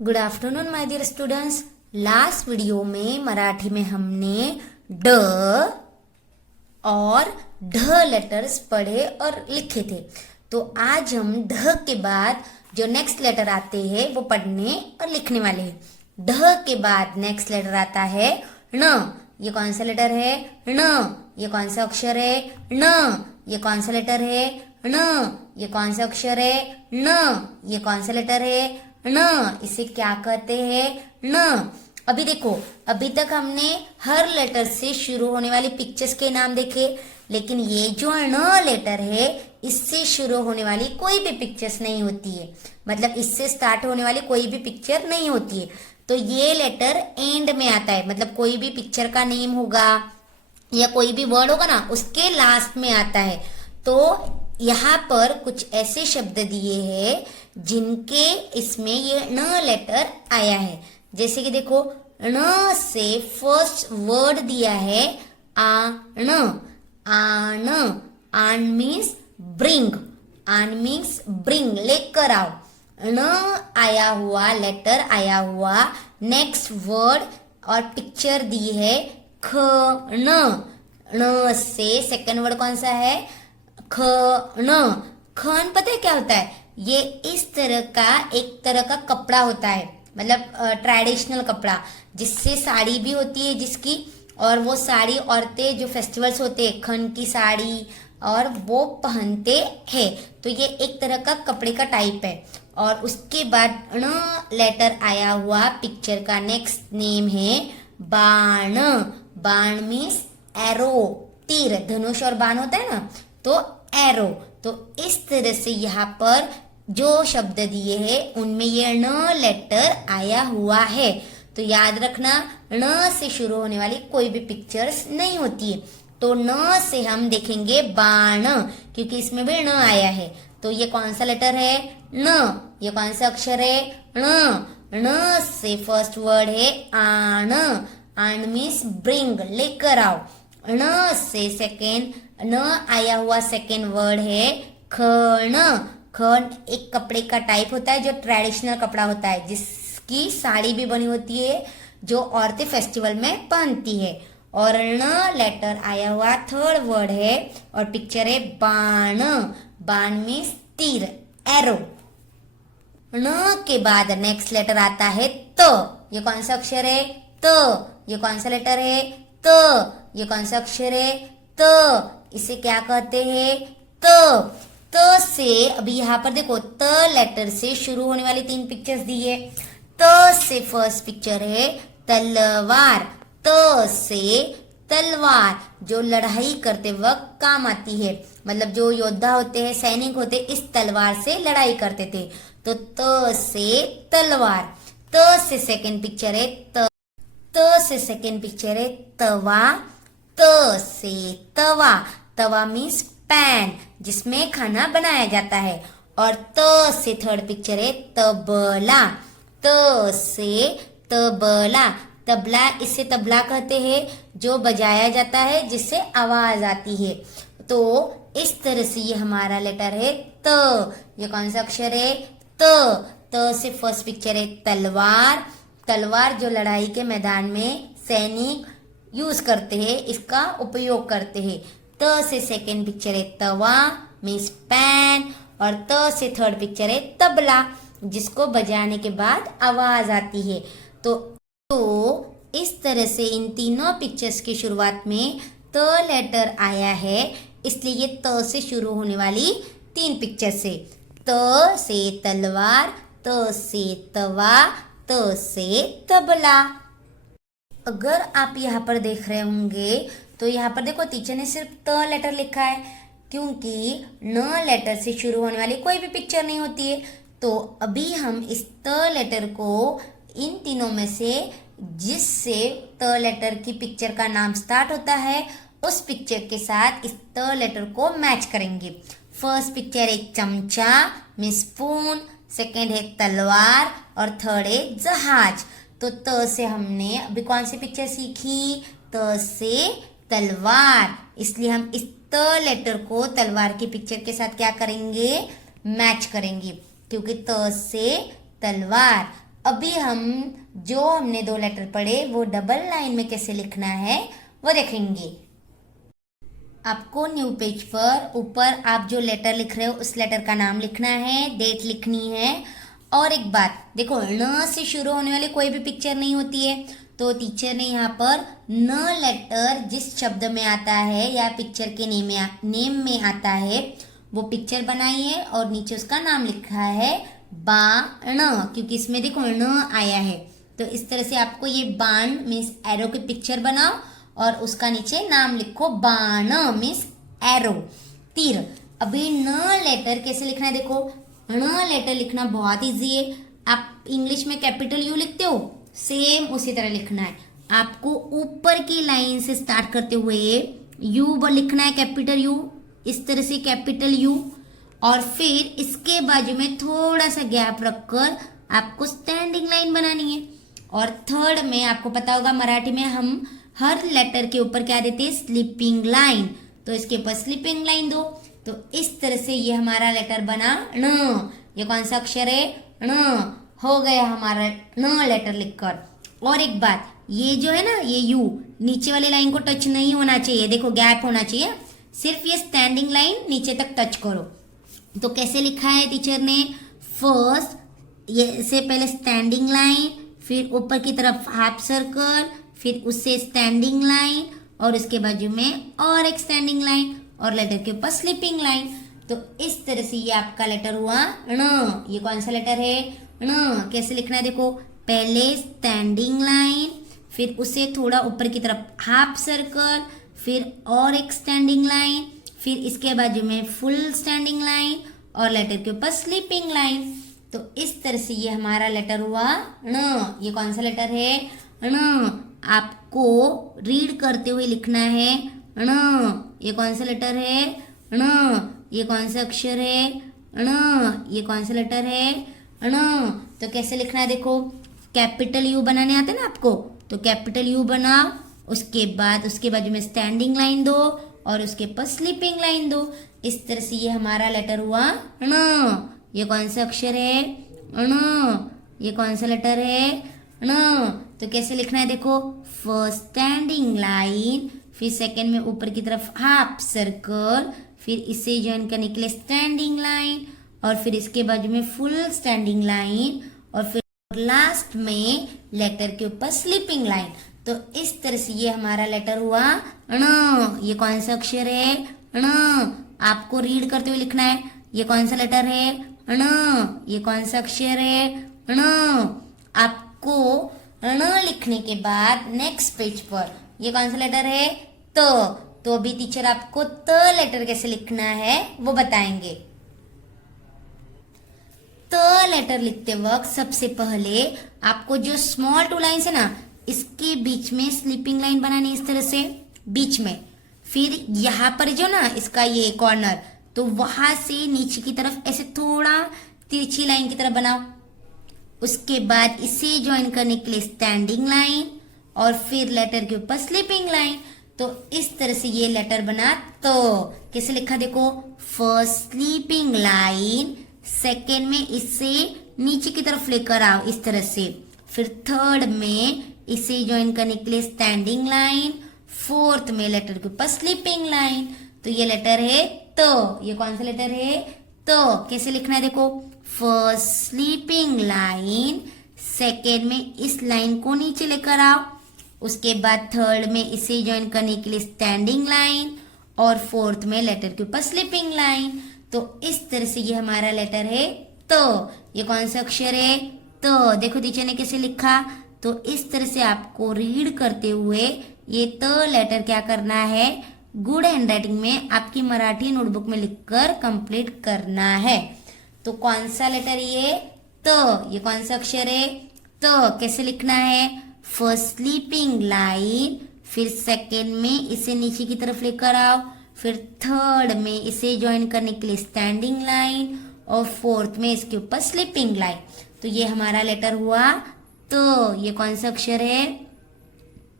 Good afternoon my dear students. Last video में मराठी में हमने ड और ढ लेटर्स पढ़े और लिखे थे। तो आज हम ढ के बाद जो नेक्स्ट लेटर आते हैं वो पढ़ने और लिखने वाले हैं। ढ के बाद नेक्स्ट लेटर आता है ण। ये कौन सा लेटर है? ण। ये कौन सा अक्षर है? ण। ये कौन सा लेटर है? ण। ये कौन सा अक्षर है? ण। ये कौन सा लेटर है? ण। इसे क्या कहते हैं? ण। अभी देखो, अभी तक हमने हर लेटर से शुरू होने वाली पिक्चर्स के नाम देखे, लेकिन ये जो ण लेटर है इससे शुरू होने वाली कोई भी पिक्चर्स नहीं होती है। मतलब इससे स्टार्ट होने वाली कोई भी पिक्चर नहीं होती है। तो ये लेटर एंड में आता है, मतलब कोई भी पिक्चर का नेम होगा या कोई भी वर्ड होगा ना उसके लास्ट में आता है। तो यहाँ पर कुछ ऐसे शब्द दिए हैं जिनके इसमें ये ण लेटर आया है। जैसे कि देखो, ण से फर्स्ट वर्ड दिया है आण। आण, आण मीन्स ब्रिंग। आण मीन्स ब्रिंग, लेकर आओ। ण आया हुआ लेटर आया हुआ नेक्स्ट वर्ड और पिक्चर दी है ख न। ण से सेकंड वर्ड कौन सा है? ख न। खन पता है क्या होता है? ये इस तरह का एक तरह का कपड़ा होता है, मतलब ट्रेडिशनल कपड़ा जिससे साड़ी भी होती है जिसकी, और वो साड़ी औरतें जो फेस्टिवल्स होते हैं खन की साड़ी और वो पहनते हैं। तो ये एक तरह का कपड़े का टाइप है। और उसके बाद ण लेटर आया हुआ पिक्चर का नेक्स्ट नेम है बाण। बाण मीन्स एरो, तीर। धनुष और बाण होता है ना, तो एरो। तो इस तरह से यहाँ पर जो शब्द दिए हैं उनमें ये ण लेटर आया हुआ है। तो याद रखना, ण से शुरू होने वाली कोई भी पिक्चर्स नहीं होती है। तो न से हम देखेंगे बाण, क्योंकि इसमें भी ण आया है। तो ये कौन सा लेटर है? न। ये कौन सा अक्षर है? ण। ण से फर्स्ट वर्ड है आण। आण मीन्स ब्रिंग, लेकर आओ। ण से सेकेंड न आया हुआ सेकेंड वर्ड है खण। खण एक कपड़े का टाइप होता है जो ट्रेडिशनल कपड़ा होता है जिसकी साड़ी भी बनी होती है जो औरतें फेस्टिवल में पहनती है। और ण लेटर आया हुआ थर्ड वर्ड है और पिक्चर है बाण। बाण मीन्स तीर, एरो। ण के बाद नेक्स्ट लेटर आता है त। ये कौन सा अक्षर है? त। ये कौन सा लेटर है? त। ये कौन सा अक्षर है? त। इसे क्या कहते हैं? त। त से अभी यहाँ पर देखो, त लेटर से शुरू होने वाली तीन पिक्चर्स दी है। त से फर्स्ट पिक्चर है तलवार। त से तलवार जो लड़ाई करते वक्त काम आती है, मतलब जो योद्धा होते हैं, सैनिक होते हैं, इस तलवार से लड़ाई करते थे। तो त से तलवार। त से सेकंड पिक्चर है त से सेकंड पिक्चर है तवा। त से तवा। तवा मीन्स पैन जिसमें खाना बनाया जाता है। और त से थर्ड पिक्चर है तबला। त से तबला। तबला, इसे तबला कहते हैं जो बजाया जाता है जिससे आवाज आती है। तो इस तरह से ये हमारा लेटर है त। ये कौन सा अक्षर है? त। त से फर्स्ट पिक्चर है तलवार। तलवार जो लड़ाई के मैदान में सैनिक यूज करते हैं, इसका उपयोग करते हैं। त से सेकेंड पिक्चर है तवा मीन्स पैन। और त से थर्ड पिक्चर है तबला जिसको बजाने के बाद आवाज आती है। तो इस तरह से इन तीनों पिक्चर्स की शुरुआत में त लेटर आया है, इसलिए ये त से शुरू होने वाली तीन पिक्चर से। त से तलवार, त से तवा, त से तबला। अगर आप यहाँ पर देख रहे होंगे तो यहाँ पर देखो, टीचर ने सिर्फ त लेटर लिखा है क्योंकि न लेटर से शुरू होने वाली कोई भी पिक्चर नहीं होती है। तो अभी हम इस त लेटर को इन तीनों में से जिससे त लेटर की पिक्चर का नाम स्टार्ट होता है उस पिक्चर के साथ इस त लेटर को मैच करेंगे। फर्स्ट पिक्चर एक चमचा मीन्स स्पून, सेकेंड है तलवार और थर्ड है जहाज। तो त से हमने अभी कौन सी पिक्चर सीखी? त से तलवार। इसलिए हम इस त लेटर को तलवार की पिक्चर के साथ क्या करेंगे? मैच करेंगे, क्योंकि त से तलवार। अभी हम जो हमने 2 लेटर पढ़े वो डबल लाइन में कैसे लिखना है वो देखेंगे। आपको न्यू पेज पर ऊपर आप जो लेटर लिख रहे हो उस लेटर का नाम लिखना है, डेट लिखनी है। और एक बात देखो, न से शुरू होने वाली कोई भी पिक्चर नहीं होती है, तो टीचर ने यहाँ पर न लेटर जिस शब्द में आता है या पिक्चर के नेम में आता है वो पिक्चर बनाई है और नीचे उसका नाम लिखा है बाण, क्योंकि इसमें देखो न आया है। तो इस तरह से आपको ये बाण मीन्स एरो की पिक्चर बनाओ और उसका नीचे नाम लिखो बाण मीन्स एरो, तीर। अभी न लेटर कैसे लिखना है देखो, न लेटर लिखना बहुत इजी है। आप इंग्लिश में कैपिटल यू लिखते हो, सेम उसी तरह लिखना है। आपको ऊपर की लाइन से स्टार्ट करते हुए यू लिखना है, कैपिटल यू, इस तरह से कैपिटल यू, और फिर इसके बाजू में थोड़ा सा गैप रखकर आपको स्टैंडिंग लाइन बनानी है। और थर्ड में आपको पता होगा मराठी में हम हर लेटर के ऊपर क्या देते हैं, स्लीपिंग लाइन, तो इसके ऊपर स्लीपिंग लाइन दो। तो इस तरह से ये हमारा लेटर बना न। ये कौन सा अक्षर है, न, हो गया हमारा न लेटर लिखकर। और एक बात, ये जो है ना ये यू नीचे वाली लाइन को टच नहीं होना चाहिए, देखो गैप होना चाहिए, सिर्फ ये स्टैंडिंग लाइन नीचे तक टच करो। तो कैसे लिखा है टीचर ने, फर्स्ट ये से पहले स्टैंडिंग लाइन, फिर ऊपर की तरफ हाफ सर्कल, फिर उससे स्टैंडिंग लाइन और उसके बाजू में और एक स्टैंडिंग लाइन और लेटर के ऊपर स्लीपिंग लाइन। तो इस तरह से ये आपका लेटर हुआ न। ये कौन सा लेटर है, न। कैसे लिखना है देखो, पहले स्टैंडिंग लाइन, फिर उसे थोड़ा ऊपर की तरफ हाफ सर्कल, फिर और एक स्टैंडिंग लाइन, फिर इसके बाजू में फुल स्टैंडिंग लाइन और लेटर के ऊपर स्लीपिंग लाइन। तो इस तरह से ये हमारा लेटर हुआ न। ये कौन सा लेटर है, न। आपको रीड करते हुए लिखना है न। ये कौन सा लेटर है, न। ये कौन सा अक्षर है, न। ये कौन सा लेटर है, न। तो कैसे लिखना है देखो, कैपिटल यू बनाने आते ना आपको, तो कैपिटल यू बनाओ, उसके बाद उसके बाजू में स्टैंडिंग लाइन दो और उसके ऊपर स्लीपिंग लाइन दो। इस तरह से ये हमारा लेटर हुआ न। ये कौन सा अक्षर है, न। ये कौन सा लेटर है, न। तो कैसे लिखना है देखो, फर्स्ट स्टैंडिंग लाइन, फिर सेकंड में ऊपर की तरफ हाफ सर्कल, फिर इससे ज्वाइन करने के लिए स्टैंडिंग लाइन और फिर इसके बाजू में फुल स्टैंडिंग लाइन और फिर लास्ट में लेटर के ऊपर स्लीपिंग लाइन। तो इस तरह से ये हमारा लेटर हुआ न। ये कौन सा अक्षर है, न। आपको रीड करते हुए लिखना है। ये कौन सा लेटर है, न। ये कौन सा अक्षर है, न। आपको न लिखने के बाद नेक्स्ट पेज पर ये कौन सा लेटर है, तो अभी टीचर आपको त लेटर कैसे लिखना है वो बताएंगे। त लेटर लिखते वक्त सबसे पहले आपको जो स्मॉल 2 लाइन है ना, इसके बीच में स्लीपिंग लाइन बनानी इस तरह से बीच में, फिर यहाँ पर जो ना इसका ये कॉर्नर, तो वहां से नीचे की तरफ ऐसे थोड़ा तिरछी लाइन की तरफ बनाओ। उसके बाद इसे ज्वाइन करने के लिए स्टैंडिंग लाइन और फिर लेटर के ऊपर स्लीपिंग लाइन। तो इस तरह से ये लेटर बना। तो कैसे लिखा देखो, फर्स्ट स्लीपिंग लाइन, सेकेंड में इसे नीचे की तरफ लेकर आओ इस तरह से, फिर थर्ड में इसे ज्वाइन करने के लिए स्टैंडिंग लाइन, फोर्थ में लेटर के ऊपर स्लीपिंग लाइन। तो ये लेटर है तो। ये कौन सा लेटर है, तो। कैसे लिखना है देखो, फर्स्ट स्लीपिंग लाइन, सेकेंड में इस लाइन को नीचे लेकर आओ, उसके बाद थर्ड में इसे ज्वाइन करने के लिए स्टैंडिंग लाइन और फोर्थ में लेटर के ऊपर स्लीपिंग लाइन। तो इस तरह से ये हमारा लेटर है तो। ये कौन सा अक्षर है, तो। देखो टीचर ने कैसे लिखा, तो इस तरह से आपको रीड करते हुए ये त लेटर क्या करना है, गुड हैंडराइटिंग में आपकी मराठी नोटबुक में लिखकर कंप्लीट करना है। तो कौन सा लेटर ये, तो। ये कौन सा अक्षर है, तो। कैसे लिखना है, फर्स्ट स्लीपिंग लाइन, फिर सेकेंड में इसे नीचे की तरफ लेकर आओ, फिर थर्ड में इसे ज्वाइन करने के लिए स्टैंडिंग लाइन और फोर्थ में इसके ऊपर स्लीपिंग लाइन। तो ये हमारा लेटर हुआ तो। ये कौन सा अक्षर है,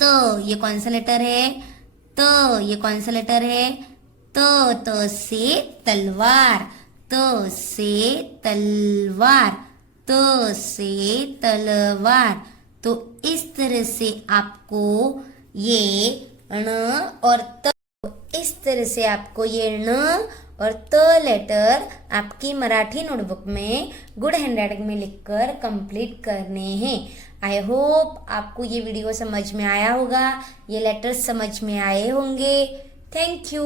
तो। ये कौन सा लेटर है, तो। ये कौन सा लेटर है, तो से तलवार, तो से तलवार, त से तलवार। तो इस तरह से आपको ये ण और त, इस तरह से आपको ये ण और त लेटर आपकी मराठी नोटबुक में गुड हैंडराइटिंग में लिखकर कंप्लीट करने हैं। आई होप आपको ये वीडियो समझ में आया होगा, ये लेटर्स समझ में आए होंगे। Thank you.